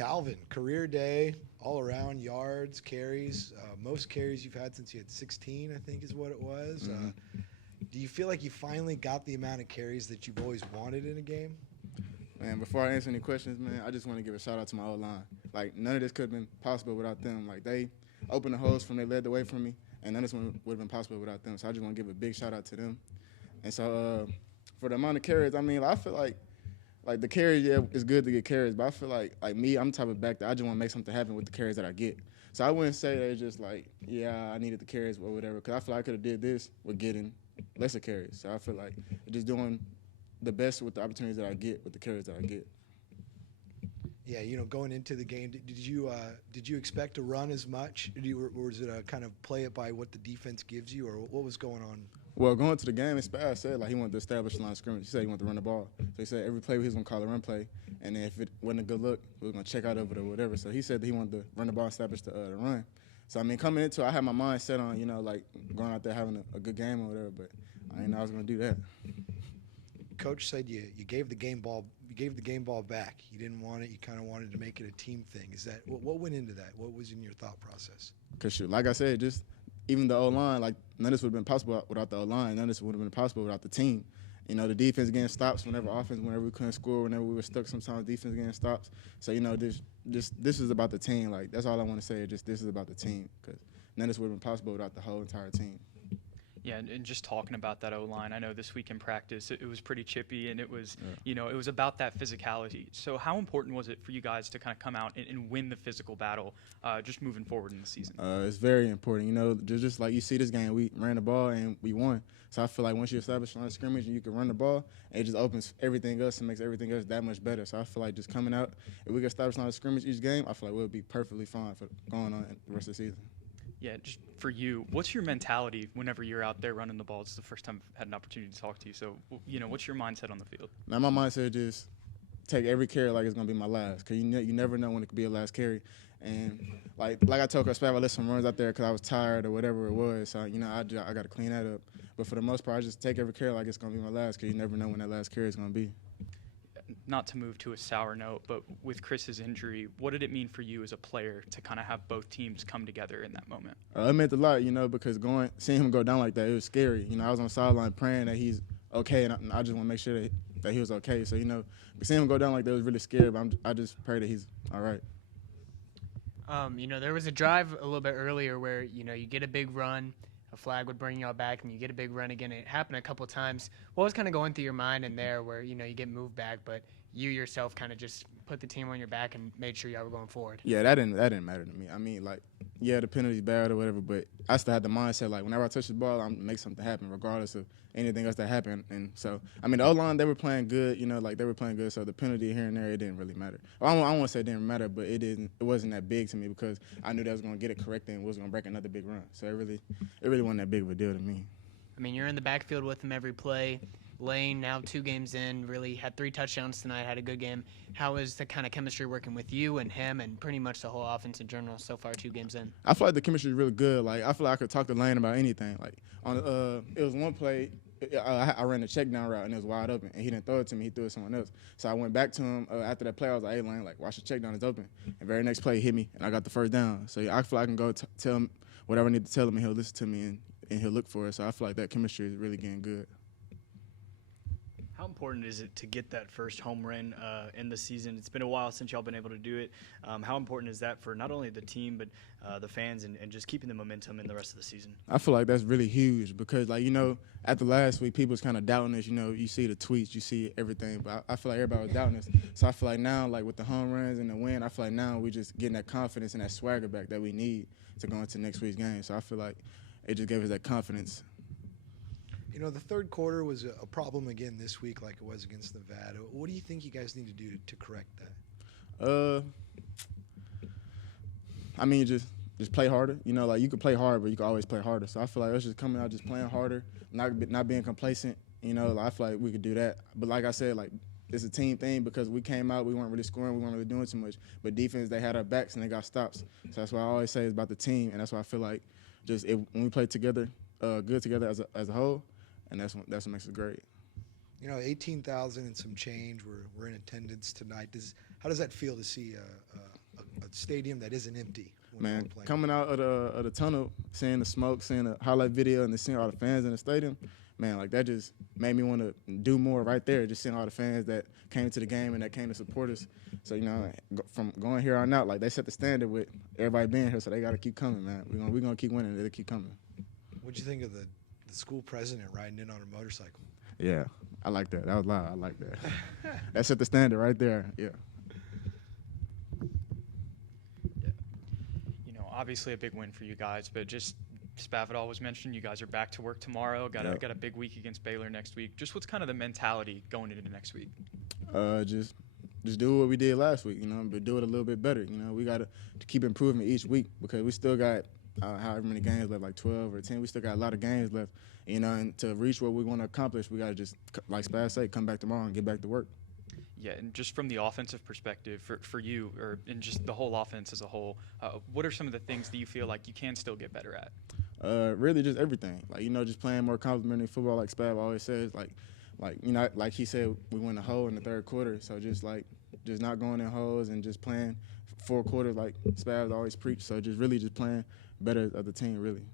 Calvin, career day, all around yards, carries, most carries you've had since you had 16, I think is what it was. Mm-hmm. Do you feel like you finally got the amount of carries that you've always wanted in a game? Man, before I answer any questions, man, I just want to give a shout out to my O-line. Like, none of this could have been possible without them. Like, they opened the holes from, they led the way for me, and none of this would have been possible without them. So I just want to give a big shout out to them. And so for the amount of carries, I mean, I feel like the carries, yeah, it's good to get carries, but I feel like me, I'm the type of back that I just want to make something happen with the carries that I get. So I wouldn't say that it's just like, yeah, I needed the carries or whatever, because I feel like I could have did this with getting lesser carries. So I feel like just doing the best with the opportunities that I get with the carries that I get. Yeah, going into the game, did you expect to run as much? Or was it a kind of play it by what the defense gives you, or what was going on? Well, going to the game, Spaz said he wanted to establish the line of scrimmage. He said he wanted to run the ball. So he said every play he was going to call a run play, and then if it wasn't a good look, we were going to check out of it or whatever. So he said that he wanted to run the ball, establish the run. So, I mean, coming into it, I had my mind set on, going out there having a good game or whatever, but I didn't know I was going to do that. Coach said you gave the game ball back. You didn't want it. You kind of wanted to make it a team thing. Is that what went into that? What was in your thought process? Because, like I said, just even the O-line, none of this would have been possible without the O-line. None of this would have been possible without the team. The defense getting stops whenever we couldn't score, whenever we were stuck sometimes, defense getting stops. So, this is about the team. That's all I want to say. Just this is about the team, because none of this would have been possible without the whole entire team. Yeah, and just talking about that O-line, I know this week in practice it was pretty chippy, and it was, it was about that physicality. So how important was it for you guys to kind of come out and win the physical battle just moving forward in the season? It's very important. Just like you see this game, we ran the ball and we won. So I feel like once you establish a line of scrimmage and you can run the ball, it just opens everything else and makes everything else that much better. So I feel like just coming out, if we can establish a line of scrimmage each game, I feel like we'll be perfectly fine for going on the rest of the season. Yeah, just for you, what's your mentality whenever you're out there running the ball? It's the first time I've had an opportunity to talk to you. So, what's your mindset on the field? Man, my mindset is just take every carry like it's going to be my last, because you never know when it could be a last carry. And like I told Coach Spav, I let some runs out there because I was tired or whatever it was. So, I got to clean that up. But for the most part, I just take every carry like it's going to be my last, because you never know when that last carry is going to be. Not to move to a sour note, but with Chris's injury, what did it mean for you as a player to kind of have both teams come together in that moment? It meant a lot, because seeing him go down like that, it was scary. I was on the sideline praying that he's okay, and I just want to make sure that he was okay. So, seeing him go down like that was really scary, but I just pray that he's all right. There was a drive a little bit earlier where, you get a big run, a flag would bring y'all back, and you get a big run again. It happened a couple of times. What was kind of going through your mind in there where, you get moved back, but you yourself kind of just put the team on your back and made sure y'all were going forward? Yeah, that didn't matter to me. I mean, the penalty's bad or whatever, but I still had the mindset, whenever I touch the ball, I'm going to make something happen regardless of anything else that happened. And so, the O-line, they were playing good, they were playing good, so the penalty here and there, it didn't really matter. Well, I don't want to say it didn't matter, but it wasn't that big to me, because I knew that I was going to get it corrected and was going to break another big run. So it really wasn't that big of a deal to me. You're in the backfield with him every play. Lane, now 2 games in, really had 3 touchdowns tonight, had a good game. How is the kind of chemistry working with you and him and pretty much the whole offense in general so far 2 games in? I feel like the chemistry is really good. I feel like I could talk to Lane about anything. It was one play, I ran the check down route and it was wide open, and he didn't throw it to me, he threw it to someone else. So I went back to him after that play. I was like, hey, Lane, watch the check down, it's open. And very next play, he hit me, and I got the first down. So I feel like I can go tell him whatever I need to tell him, and he'll listen to me and he'll look for it. So I feel like that chemistry is really getting good. How important is it to get that first home run in the season? It's been a while since y'all been able to do it. How important is that for not only the team but the fans and just keeping the momentum in the rest of the season? I feel like that's really huge because, after last week, people was kind of doubting us. You see the tweets, you see everything, but I feel like everybody was doubting us. So I feel like now, with the home runs and the win, I feel like now we're just getting that confidence and that swagger back that we need to go into next week's game. So I feel like it just gave us that confidence. The third quarter was a problem again this week like it was against Nevada. What do you think you guys need to do to correct that? Just play harder. You can play hard, but you can always play harder. So I feel like us just coming out, just playing harder, not being complacent. I feel like we could do that. But like I said, it's a team thing because we came out, we weren't really scoring, we weren't really doing too much. But defense, they had our backs and they got stops. So that's why I always say it's about the team, and that's why I feel like when we play together, good together as a whole, and that's what makes it great. 18,000 and some change. We're in attendance tonight. How does that feel to see stadium that isn't empty? When Man, we're playing? coming out of the tunnel, seeing the smoke, seeing the highlight video, and then seeing all the fans in the stadium, man, like that just made me want to do more right there. Just seeing all the fans that came to the game and that came to support us. So from going here on out, like they set the standard with everybody being here, so they got to keep coming, man. We're gonna keep winning. They'll keep coming. What'd you think of the school president riding in on a motorcycle? Yeah, I like that. That was loud. I like that. That set the standard right there. Yeah. Obviously a big win for you guys, but just Spavital was mentioned. You guys are back to work tomorrow. Got a big week against Baylor next week. Just what's kind of the mentality going into next week? Just do what we did last week, but do it a little bit better. We got to keep improving each week because we still got however many games left, like 12 or 10. We still got a lot of games left, and to reach what we want to accomplish, we got to just, like Spav said, come back tomorrow and get back to work. Yeah, and just from the offensive perspective for you, or in just the whole offense as a whole, what are some of the things that you feel like you can still get better at? Really just everything. Like, just playing more complimentary football, like Spav always says. Like he said, we went a hole in the third quarter. So just not going in holes and just playing 4 quarters like Spav always preached. So just playing better as the team, really.